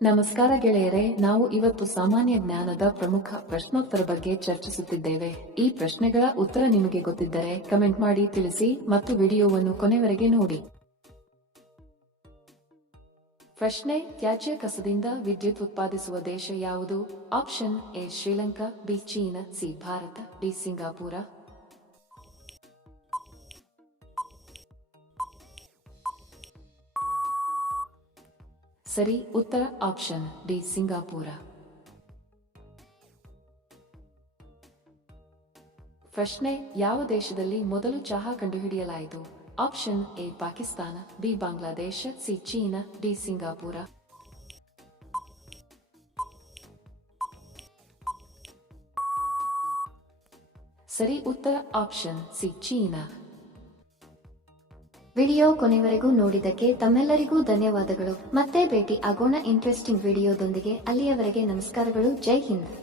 ನಮಸ್ಕಾರ ಗೆಳೆಯರೆ, ನಾವು ಇವತ್ತು ಸಾಮಾನ್ಯ ಜ್ಞಾನದ ಪ್ರಮುಖ ಪ್ರಶ್ನೋತ್ತರ ಬಗ್ಗೆ ಚರ್ಚಿಸುತ್ತಿದ್ದೇವೆ. ಈ ಪ್ರಶ್ನೆಗಳ ಉತ್ತರ ನಿಮಗೆ ಗೊತ್ತಿದ್ದರೆ ಕಮೆಂಟ್ ಮಾಡಿ ತಿಳಿಸಿ ಮತ್ತು ವಿಡಿಯೋವನ್ನು ಕೊನೆವರೆಗೆ ನೋಡಿ. ಪ್ರಶ್ನೆ: ತ್ಯಾಜ್ಯ ಕಸದಿಂದ ವಿದ್ಯುತ್ ಉತ್ಪಾದಿಸುವ ದೇಶ ಯಾವುದು? Option A Sri Lanka, B China, C Bharat, D Singapore. ಸರಿ ಉತ್ತರ ಆಪ್ಷನ್ ಡಿ ಸಿಂಗಾಪುರ. ಪ್ರಶ್ನೆ: ಯಾವ ದೇಶದಲ್ಲಿ ಮೊದಲು ಚಹಾ ಕಂಡುಹಿಡಿಯಲಾಯಿತು? Option A Pakistan, B Bangladesh, C China, D Singapore. ಸರಿ ಉತ್ತರ ಆಪ್ಷನ್ ಸಿ ಚೀನಾ. ವಿಡಿಯೋ ಕೊನೆವರೆಗೂ ನೋಡಿದ್ದಕ್ಕೆ ತಮ್ಮೆಲ್ಲರಿಗೂ ಧನ್ಯವಾದಗಳು. ಮತ್ತೆ ಭೇಟಿ ಆಗೋಣ ಇಂಟ್ರೆಸ್ಟಿಂಗ್ ವಿಡಿಯೋದೊಂದಿಗೆ. ಅಲ್ಲಿಯವರೆಗೆ ನಮಸ್ಕಾರಗಳು. ಜೈ ಹಿಂದ್.